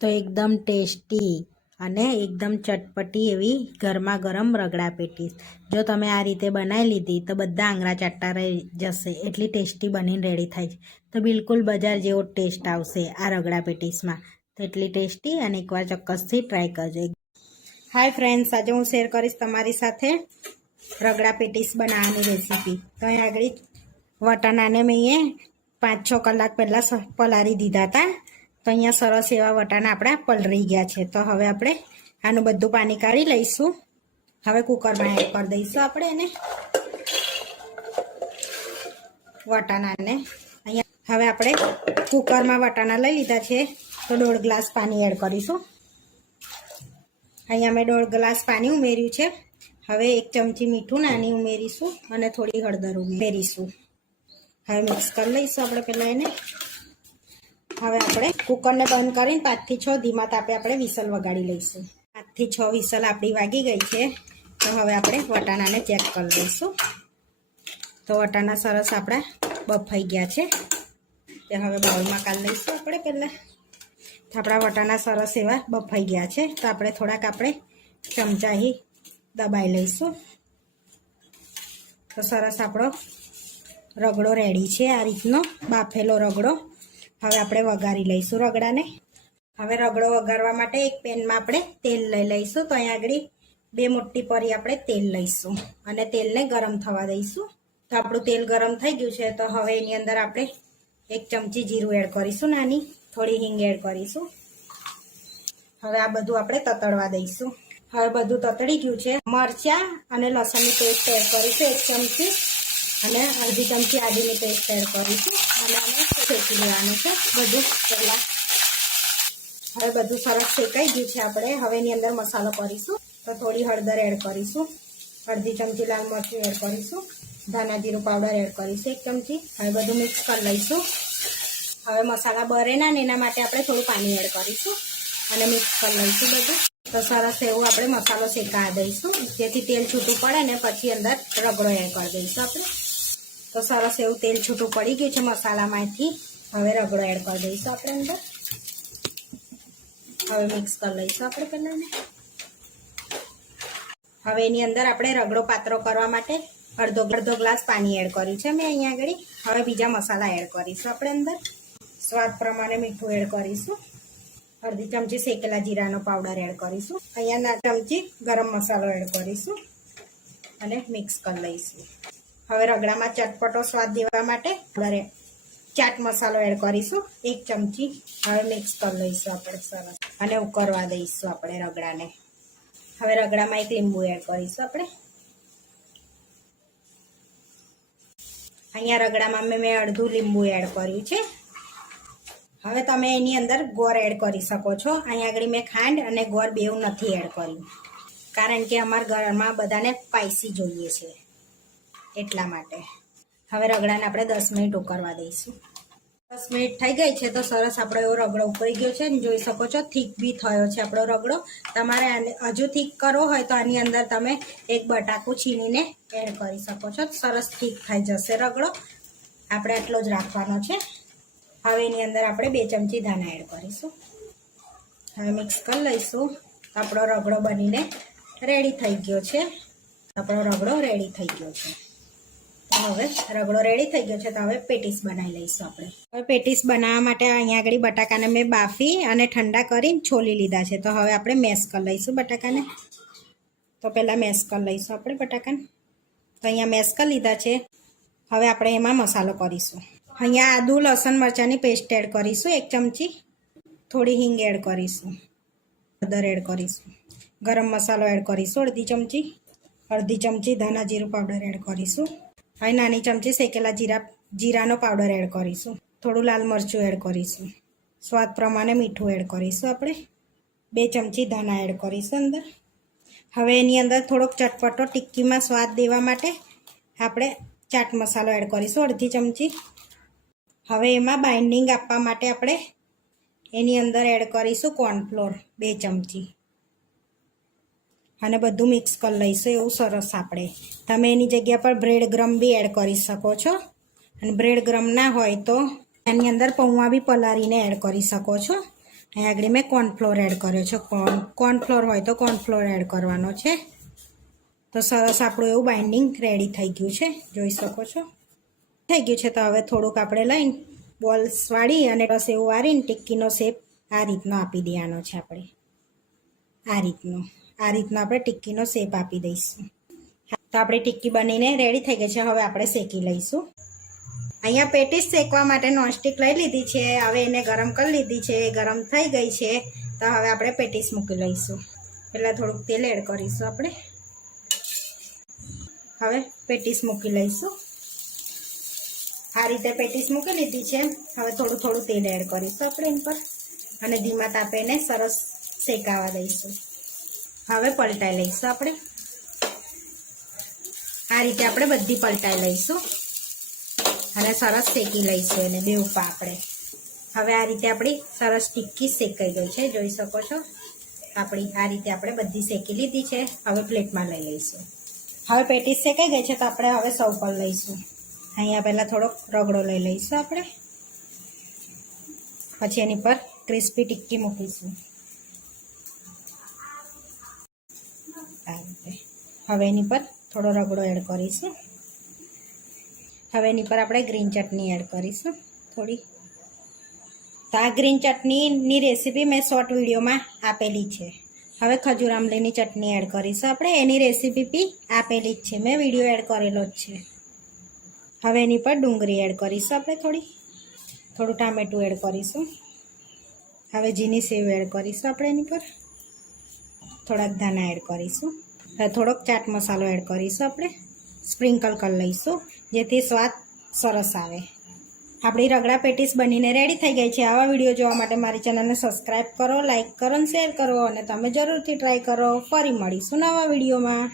તો એકદમ ટેસ્ટી અને એકદમ ચટપટી એવી ગરમા ગરમ રગડા પેટીસ જો તમે આ રીતે બનાવી લીધી તો બધા આંગળા ચાટતા રહી જશે, એટલી ટેસ્ટી બનીને રેડી થાય છે. તો બિલકુલ બજાર જેવો ટેસ્ટ આવશે આ રગડા પેટીસમાં. તો એટલી ટેસ્ટી અને એકવાર ચોક્કસથી ટ્રાય કરજો. હાય ફ્રેન્ડ્સ, આજે હું શેર કરીશ તમારી સાથે રગડા પેટીસ બનાવવાની રેસીપી. તો અહીં આગળ વટાણાને મેં 5-6 કલાક પહેલાં પલાળી દીધા હતા. તો અહીંયા સરસ એવા વટાણા આપણા પલળી ગયા છે. તો હવે આપણે આનું બધું પાણી કાઢી લઈશું. હવે કુકરમાં એડ કરી દઈશું આપણે એને વટાણાને. અહીંયા હવે આપણે કુકરમાં વટાણા લઈ લીધા છે તો 1.5 ગ્લાસ પાણી એડ કરીશું. અહીંયા મેં 1.5 ગ્લાસ પાણી ઉમેર્યું છે. હવે 1 ચમચી મીઠું નાની ઉમેરીશું અને થોડી હળદર ઉમેરીશું. હવે મિક્સ કરી લઈશું આપણે પહેલાં એને. હવે આપણે કુકરને બંધ કરીને 5 થી 6 ધીમા તાપે આપણે વિસલ વગાડી લઈશું. 5 થી 6 વિસલ આપણી વાગી ગઈ છે. તો હવે આપણે વટાણાને ચેક કરી લઈશું. તો વટાણા સરસ આપણા બફાઈ ગયા છે. તે હવે બાઉલમાં કાઢી લઈશું આપણે પહેલાં. તો આપણા વટાણા સરસ એવા બફાઈ ગયા છે. તો આપણે થોડાક ચમચાથી દબાઈ લઈશું. તો સરસ આપણો રગડો રેડી છે, આ રીતનો બાફેલો રગડો. હવે આપણે વઘારી લઈશું રગડાને. હવે રગડો વઘારવા માટે એક પેનમાં આપણે તેલ લઈ લઈશું. તો અહીંયા આગળ 2 મોટી પરી આપણે તેલ લઈશું અને તેલને ગરમ થવા દઈશું. તો આપણું તેલ ગરમ થઈ ગયું છે. તો હવે એની અંદર આપણે 1 ચમચી જીરું એડ કરીશું, નાની થોડી હિંગ એડ કરીશું. હવે આ બધું આપણે તતડવા દઈશું. હવે બધું તતડી ગયું છે. મરચાં અને લસણની પેસ્ટ એડ કરીશું 1 ચમચી અને અડધી ચમચી આદુની પેસ્ટ એડ કરીશું અને અમે શેકી લેવાનું છે બધું પહેલાં. હવે બધું સરસ શેકાઈ ગયું છે. આપણે હવે એની અંદર મસાલો કરીશું. તો થોડી હળદર એડ કરીશું, અડધી ચમચી લાલ મરચું એડ કરીશું, ધાણા જીરું પાવડર એડ કરીશું 1 ચમચી. હવે બધું મિક્સ કરી લઈશું. હવે મસાલા બરે ના ને એના માટે આપણે થોડું પાણી એડ કરીશું અને મિક્સ કરી લઈશું બધું. તો સરસ એવું આપણે મસાલો શેકા દઈશું જેથી તેલ છૂટું પડે ને પછી અંદર રગડો એડ કરી દઈશું આપણે. તો સરસ એવું તેલ છૂટું પડી ગયું છે મસાલામાંથી. હવે રગડો એડ કરી દઈશું આપણે અંદર. હવે મિક્સ કરી લઈશું આપણે પહેલાં. હવે એની અંદર આપણે રગડો પાતળો કરવા માટે અડધો ગ્લાસ પાણી એડ કર્યું છે મેં અહીંયા આગળ. હવે બીજા મસાલા એડ કરીશું આપણે અંદર. સ્વાદ પ્રમાણે મીઠું એડ કરીશું, અડધી ચમચી શેકેલા જીરાનો પાવડર એડ કરીશું, અહીંયા 1 ચમચી ગરમ મસાલો એડ કરીશું અને મિક્સ કરી લઈશું. હવે રગડામાં ચટપટો સ્વાદ દેવા માટે ચાટ મસાલો એડ કરીશું 1 ચમચી. હવે મિક્સ કરી લઈશું આપણે સરસ અને ઉકળવા દઈશું આપણે રગડાને. હવે રગડામાં 1 લીંબુ એડ કરીશું આપણે. અહીંયા રગડામાં મેં અડધું લીંબુ એડ કર્યું છે. હવે તમે એની અંદર ગોળ એડ કરી શકો છો. અહીંયા આગળ મેં ખાંડ અને ગોળ બેઉ નથી એડ કર્યું કારણ કે અમારા ઘરમાં બધાને સ્પાઈસી જોઈએ છે એટલા માટે. હવે રગડાને આપણે 10 મિનિટ ઉકળવા દઈશું. 10 મિનિટ થઈ ગઈ છે. તો સરસ આપણો એવો રગડો ઉકળી ગયો છે. જોઈ શકો છો થીક બી થયો છે આપણો રગડો. તમારે હજુ થીક કરવો હોય તો આની અંદર તમે 1 બટાકું છીણીને એડ કરી શકો છો. સરસ થીક થઈ જશે રગડો. આપણે આટલો જ રાખવાનો છે. હવે એની અંદર આપણે 2 ચમચી ધાણા એડ કરીશું. હવે મિક્સ કરી લઈશું. આપણો રગડો બનીને રેડી થઈ ગયો છે. આપણો રગડો રેડી થઈ ગયો છે. હવે રગડો રેડી થઈ ગયો છે. તો હવે પેટીસ બનાવી લઈશું આપણે. હવે પેટીસ બનાવવા માટે અહીંયા આગળ બટાકાને મેં બાફી અને ઠંડા કરીને છોલી લીધા છે. તો હવે આપણે મેશ કરી લઈશું બટાકાને. તો પહેલાં મેશ કરી લઈશું આપણે બટાકાને. તો અહીંયા મેશ કરી લીધા છે. હવે આપણે એમાં મસાલો કરીશું. અહીંયા આદુ લસણ મરચાંની પેસ્ટ એડ કરીશું 1 ચમચી, થોડી હિંગ એડ કરીશું, હળદર એડ કરીશું, ગરમ મસાલો એડ કરીશું અડધી ચમચી ધાણા જીરું પાવડર એડ કરીશું. હવે નાની ચમચી શેકેલા જીરાનો પાવડર એડ કરીશું, થોડું લાલ મરચું એડ કરીશું, સ્વાદ પ્રમાણે મીઠું એડ કરીશું આપણે, 2 ચમચી ધાણા એડ કરીશું અંદર. હવે એની અંદર થોડોક ચટપટો ટિક્કીમાં સ્વાદ દેવા માટે આપણે ચાટ મસાલો એડ કરીશું અડધી ચમચી. હવે એમાં બાઇન્ડિંગ આપવા માટે આપણે એની અંદર એડ કરીશું કોર્નફ્લોર 2 ચમચી અને બધું મિક્સ કરી લઈશું એવું સરસ. આપણે તમે એની જગ્યા પર બ્રેડ ક્રમ્બ બી એડ કરી શકો છો અને બ્રેડ ક્રમ્બ ના હોય તો એની અંદર પૌવા બી પલાળીને એડ કરી શકો છો. અહીં આગળ મેં કોર્નફ્લોર એડ કર્યો છે. કોર્નફ્લોર હોય તો કોર્નફ્લોર એડ કરવાનો છે. તો સરસ આપણું એવું બાઇન્ડિંગ રેડી થઈ ગયું છે, જોઈ શકો છો. થઈ ગયું છે. તો હવે થોડુંક આપણે લઈને બોલ્સ વાળી અને રસ એવું વાળીને ટિક્કીનો શેપ આ રીતનો આપી દેવાનો છે. આપણે આ રીતનો આપણે ટિક્કીનો શેપ આપી દઈશું. તો આપણી ટિક્કી બનીને રેડી થઈ ગઈ છે. હવે આપણે શેકી લઈશું. અહીંયા પેટીસ શેકવા માટે નોનસ્ટિક લઈ લીધી છે. હવે એને ગરમ કરી લીધી છે, ગરમ થઈ ગઈ છે. તો હવે આપણે પેટીસ મૂકી લઈશું. પહેલાં થોડુંક તેલ એડ કરીશું આપણે. હવે પેટીસ મૂકી લઈશું. આ રીતે પેટીસ મૂકી લીધી છે. હવે થોડું તેલ એડ કરીશું આપણે એની પર અને ધીમા તાપે એને સરસ શેકાવા દઈશું. હવે પલટાઈ લઈશું આપણે. આ રીતે આપણે બધી પલટાઈ લઈશું અને સરસ શેકી લઈશું એને બે ઉપર આપણે. હવે આ રીતે આપણી સરસ ટિક્કી શેકાઈ ગઈ છે, જોઈ શકો છો. આપણી આ રીતે આપણે બધી શેકી લીધી છે. હવે પ્લેટમાં લઈ લઈશું. હવે પેટીસ શેકાઈ ગઈ છે તો આપણે હવે સર્વ કરી લઈશું. અહીંયા પહેલાં થોડોક રગડો લઈ લઈશું આપણે. પછી એની પર ક્રિસ્પી ટિક્કી મૂકીશું આ રીતે. હવે એની પર થોડો રગડો એડ કરીશું. હવે એની પર આપણે ગ્રીન ચટણી એડ કરીશું થોડી. તો આ ગ્રીન ચટણીની રેસીપી મેં શોર્ટ વિડીયોમાં આપેલી છે. હવે ખજૂર આમલીની ચટણી એડ કરીશું આપણે. એની રેસીપી બી આપેલી જ છે, મેં વિડીયો એડ કરેલો જ છે. હવે એની પર ડુંગળી એડ કરીશું આપણે થોડું ટામેટું એડ કરીશું. હવે ઝીણી સેવ એડ કરીશું આપણે એની પર. થોડાક ધાણા એડ કરીશું. હવે થોડોક ચાટ મસાલો એડ કરીશું આપણે. સ્પ્રિંકલ કરી લઈશું જેથી સ્વાદ સરસ આવે. આપણી રગડા પેટીસ બનીને રેડી થઈ ગઈ છે. આવા વિડીયો જોવા માટે મારી ચેનલને સબસ્ક્રાઈબ કરો, લાઇક કરો અને શેર કરો અને તમે જરૂરથી ટ્રાય કરો. ફરી મળીશું નવા વિડીયોમાં.